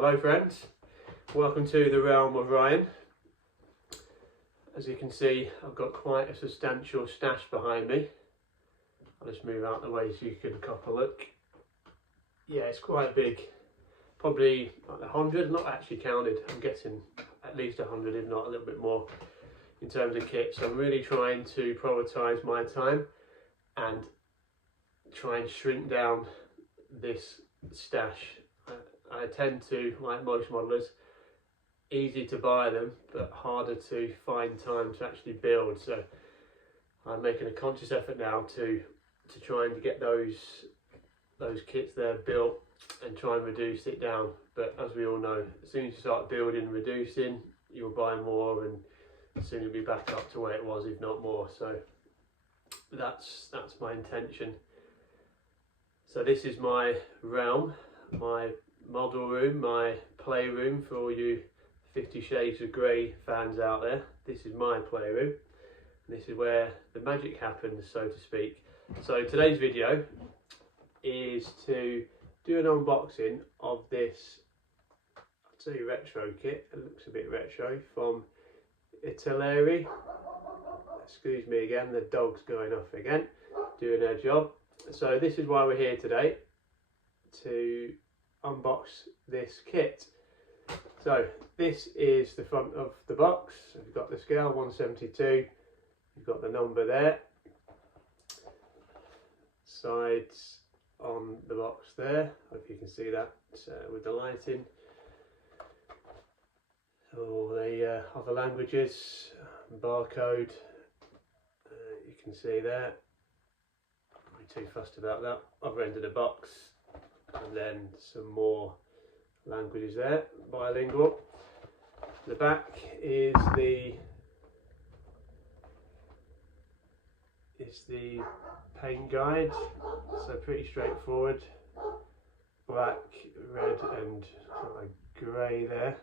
Hello friends, welcome to the realm of Ryan. As you can see, I've got quite a substantial stash behind me. I'll just move out the way so you can cop a look. Yeah, it's quite big, probably like 100, not actually counted. I'm guessing at least 100, if not a little bit more in terms of kit. So I'm really trying to prioritise my time and try and shrink down this stash. I tend to, like most modelers, easy to buy them but harder to find time to actually build. So I'm making a conscious effort now to try and get those kits there built and try and reduce it down. But as we all know, as soon as you start building and reducing, you'll buy more and soon you'll be back up to where it was, if not more. So that's my intention. So this is my realm, my model room, my playroom for all you 50 Shades of Grey fans out there. This is my playroom. This is where the magic happens, so to speak. So today's video is to do an unboxing of this, I'd say retro kit. It looks a bit retro, from Italeri. Excuse me again, the dog's going off again, doing her job. So this is why we're here today, to unbox this kit. So this is the front of the box. You've got the scale 172, you've got the number there, sides on the box there, hope you can see that with the lighting. All the other languages, barcode, you can see there. I'm not too fussed about that. Other end of the box, and then some more languages there, bilingual. The back is the paint guide, so pretty straightforward. Black, red and sort of grey there.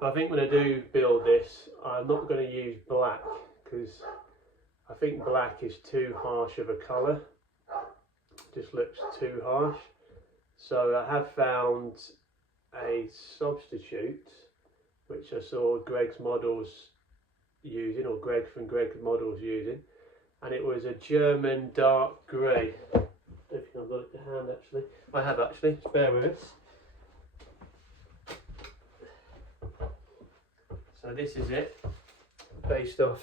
But I think when I do build this, I'm not going to use black because I think black is too harsh of a colour. Just looks too harsh. So I have found a substitute which I saw Greg's Models using, or Greg from Greg's Models using, and it was a German dark grey. I don't think I've got it to hand actually. I have actually, just bear with us. So this is it, based off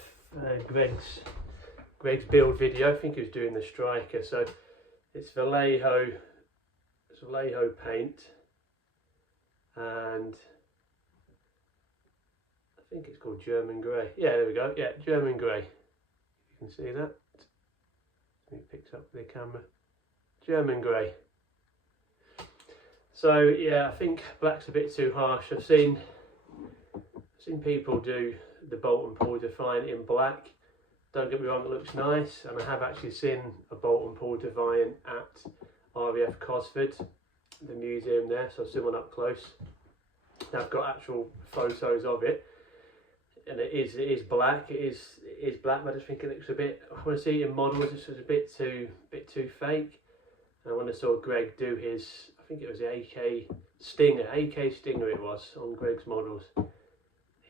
Greg's build video. I think he was doing the Striker. So it's Vallejo paint, and I think it's called German grey. Yeah, there we go. Yeah, German grey. You can see that. I think it picks up the camera. German grey. So yeah, I think black's a bit too harsh. I've seen people do the bolt and pull Defiant in black. Don't get me wrong, it looks nice, and I have actually seen a bolt and pull Defiant at RAF Cosford, the museum there, so I've seen one up close. Now I've got actual photos of it, and it is black. It is black, but I just think it looks a bit. When I see it in models, it's just a bit too fake. And when I saw Greg do his, I think it was the AK Stinger it was on Greg's Models.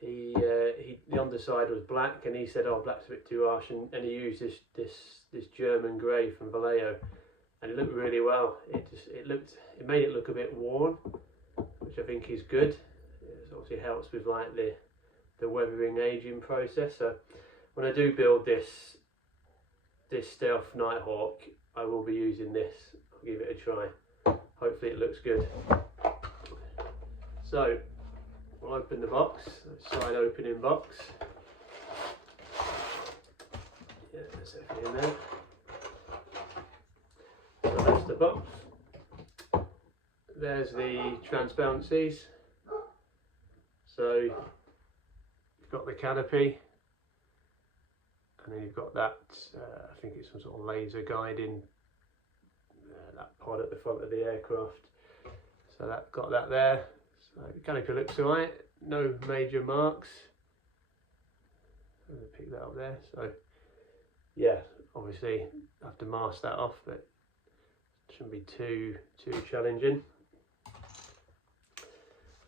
The underside was black, and he said, "Oh, black's a bit too harsh," and he used this German grey from Vallejo, and it looked really well. It made it look a bit worn, which I think is good. It obviously helps with like the weathering aging process. So when I do build this stealth Nighthawk, I will be using this. I'll give it a try. Hopefully it looks good. So we'll open the box, side opening box. Yeah, there's everything in there. So that's the box. There's the transparencies. So you've got the canopy, and then you've got that, I think it's some sort of laser guiding that pod at the front of the aircraft. So that got that there. So the canopy looks alright, no major marks. I'm going to pick that up there. So yeah, obviously I have to mask that off, but it shouldn't be too challenging.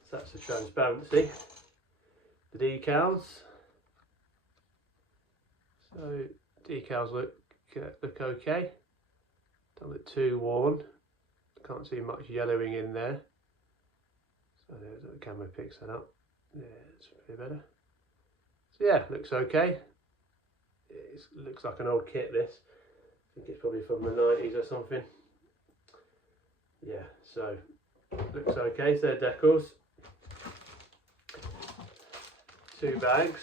So that's the transparency. The decals. So decals look okay. Don't look too worn. Can't see much yellowing in there. So the camera picks that up. Yeah, it's pretty better. So yeah, looks okay. It looks like an old kit, this. I think it's probably from the 90s or something. Yeah, so looks okay. So decals. 2 bags,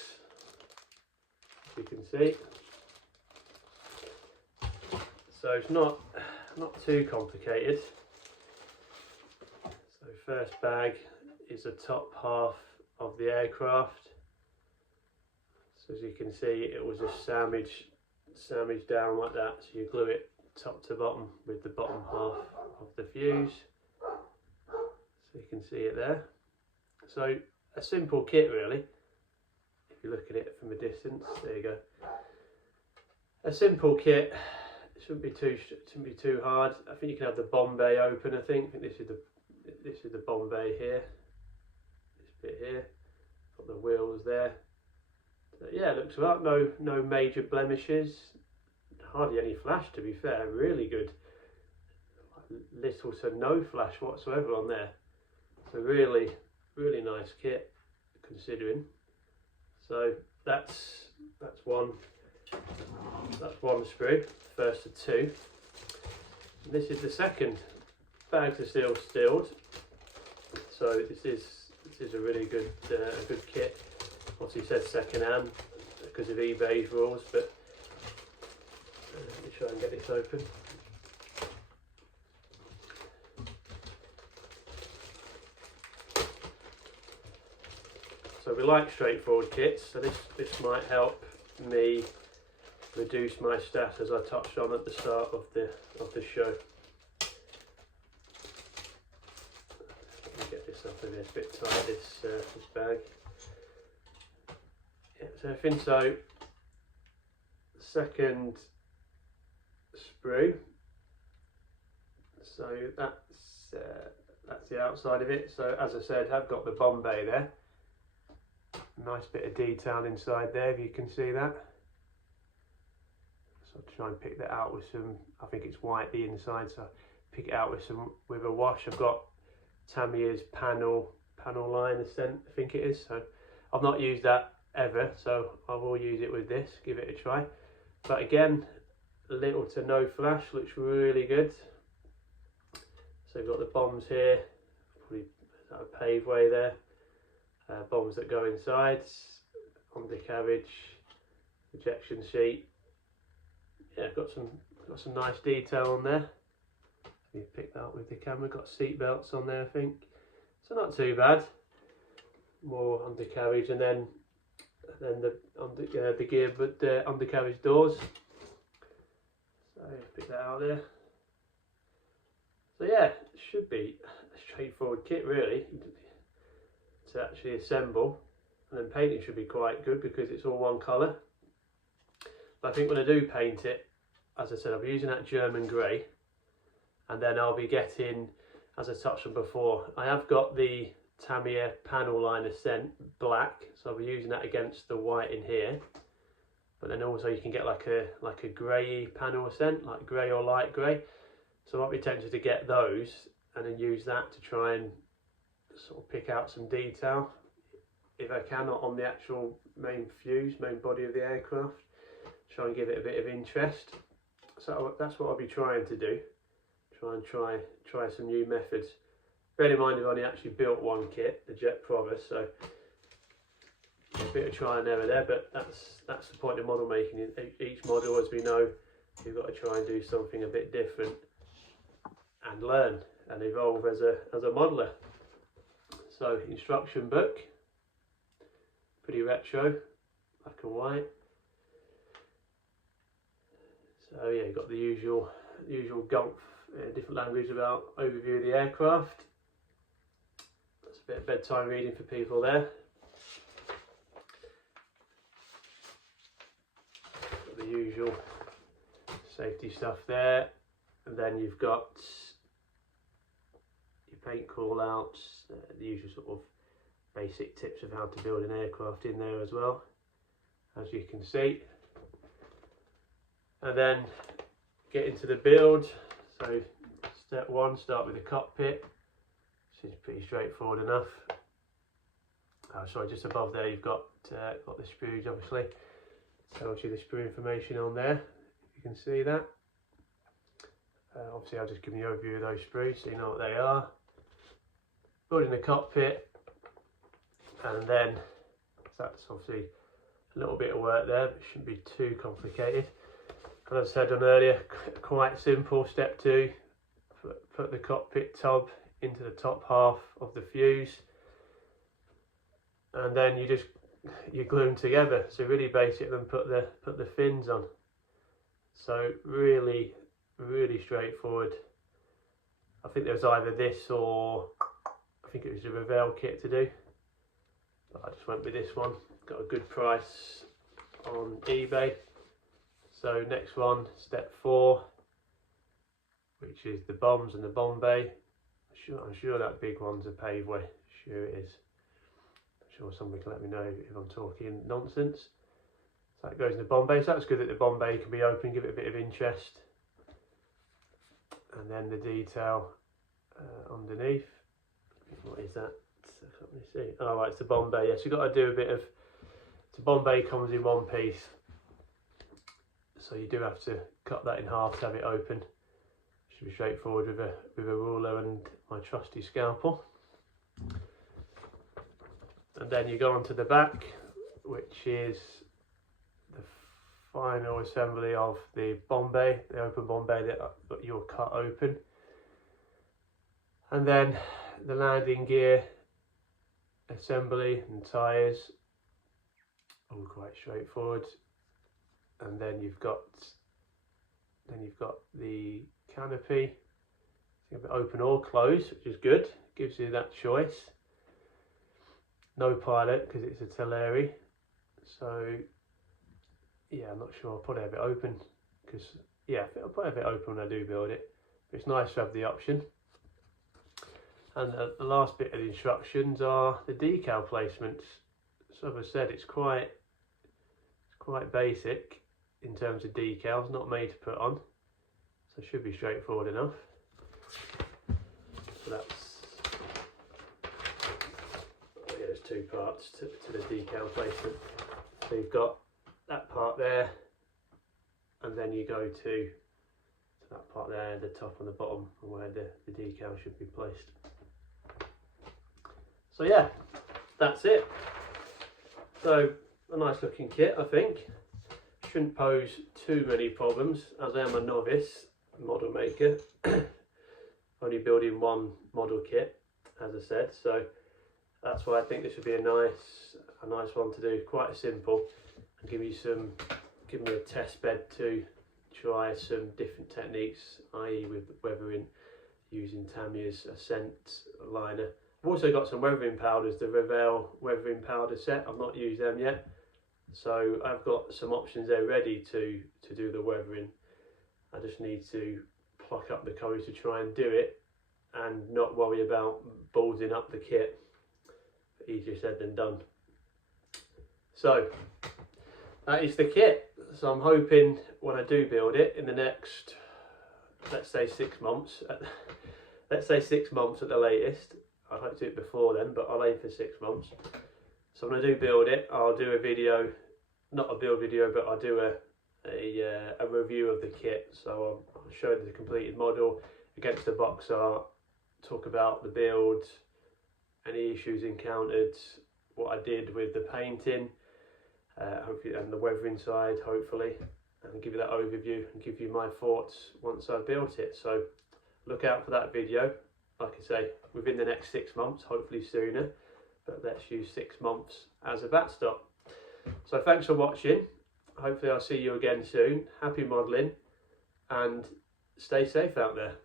as you can see. So it's not too complicated. So first bag is the top half of the aircraft. So as you can see, it was just sandwiched down like that. So you glue it top to bottom with the bottom half of the fuse. So you can see it there. So a simple kit really. If you look at it from a distance, there you go. A simple kit. It shouldn't be too hard. I think you can have the bomb bay open. I think this is the bomb bay here. This bit here. Got the wheels there. So yeah, it looks right. No major blemishes. Hardly any flash, to be fair. Really good. Little to no flash whatsoever on there. So really nice kit, considering. So that's one sprue, first of 2. And this is the second. Bags are still sealed. So this is a really good kit. Obviously it says second hand because of eBay's rules, but let me try and get this open. So we like straightforward kits, so this might help me reduce my stats, as I touched on at the start of the show. Let me get this up a bit tight, this bag. Yeah, so everything. So second sprue. So that's the outside of it. So as I said, I've got the bomb bay there. Nice bit of detail inside there, if you can see that. So I'll try and pick that out with some, I think it's white the inside, so pick it out with a wash. I've got Tamiya's panel line Ascent, I think it is. So I've not used that ever, so I will use it with this, give it a try. But again, little to no flash, looks really good. So we've got the bombs here, probably a paveway there. Bombs that go inside, undercarriage, ejection seat. Yeah, got some nice detail on there. You pick that up with the camera. Got seat belts on there, I think. So not too bad. More undercarriage, and then the gear, but the undercarriage doors. So pick that out there. So yeah, it should be a straightforward kit really to actually assemble, and then painting should be quite good because it's all one colour. But I think when I do paint it, as I said, I'll be using that German grey, and then I'll be getting, as I touched on before, I have got the Tamiya panel line Ascent black, so I'll be using that against the white in here. But then also you can get like a grey panel Ascent, like grey or light grey. So I might be tempted to get those and then use that to try and sort of pick out some detail, if I can, on the actual main body of the aircraft. Try and give it a bit of interest. So that's what I'll be trying to do. Try some new methods. Bear in mind I've only actually built one kit, the Jet Provis, so a bit of try and error there, but that's the point of model making. Each model, as we know, you've got to try and do something a bit different and learn and evolve as a modeler. So instruction book, pretty retro, black and white. So yeah, you've got the usual gulp, different language about overview of the aircraft. That's a bit of bedtime reading for people there. Got the usual safety stuff there, and then you've got your paint call outs, the usual sort of basic tips of how to build an aircraft in there as well, as you can see. And then get into the build. So step one, start with the cockpit. This is pretty straightforward enough. Sorry, just above there you've got the sprues, obviously. Tells you the sprue information on there, you can see that. Obviously I'll just give you an overview of those sprues so you know what they are. Building the cockpit, and then that's obviously a little bit of work there, but it shouldn't be too complicated. And as I said on earlier, quite simple. Step two, put the cockpit tub into the top half of the fuse, and then you glue them together. So really basic, then put the fins on. So really straightforward. I think there was either this or I think it was a Revell kit to do, but I just went with this one. Got a good price on eBay. So next one, step 4, which is the bombs and the bomb bay. I'm sure that big one's a paveway. Sure it is. I'm sure somebody can let me know if I'm talking nonsense. So that goes in the bomb bay. So that's good that the bomb bay can be open, give it a bit of interest. And then the detail underneath. What is that? Let me see. Oh, right, it's the bomb bay. Yes, you've got to do a bit of. The bomb bay comes in one piece, so you do have to cut that in half to have it open. Should be straightforward with a ruler and my trusty scalpel. And then you go on to the back, which is the final assembly of the bomb bay, the open bomb bay that you'll cut open. And then the landing gear assembly and tyres, all quite straightforward. And then you've got the canopy, open or close, which is good. Gives you that choice. No pilot because it's a Italeri. So yeah, I'm not sure. I'll probably have it open because I'll probably have it open when I do build it. But it's nice to have the option. And the last bit of the instructions are the decal placements. So as I said, it's quite basic in terms of decals, not made to put on. So it should be straightforward enough. So there's two parts to the decal placement. So you've got that part there, and then you go to that part there, the top and the bottom, where the decal should be placed. So yeah, that's it. So a nice looking kit, I think. Shouldn't pose too many problems, as I am a novice model maker. Only building one model kit, as I said, so that's why I think this would be a nice one to do. Quite simple, and give me a test bed to try some different techniques, i.e. with weathering, using Tamiya's Ascent liner. I've also got some weathering powders, the Revell weathering powder set. I've not used them yet, so I've got some options there ready to do the weathering. I just need to pluck up the courage to try and do it and not worry about ballsing up the kit. Easier said than done. So that is the kit. So I'm hoping when I do build it in the next, let's say 6 months, let's say 6 months at the latest. I'd like to do it before then, but I'll aim for 6 months. So when I do build it, I'll do a video, not a build video, but I'll do a review of the kit. So I'll show the completed model against the box art, talk about the build, any issues encountered, what I did with the painting, hopefully, and the weathering side, hopefully, and give you that overview and give you my thoughts once I've built it. So look out for that video. Like I say, within the next 6 months, hopefully sooner, but let's use 6 months as a backstop. So thanks for watching. Hopefully I'll see you again soon. Happy modelling and stay safe out there.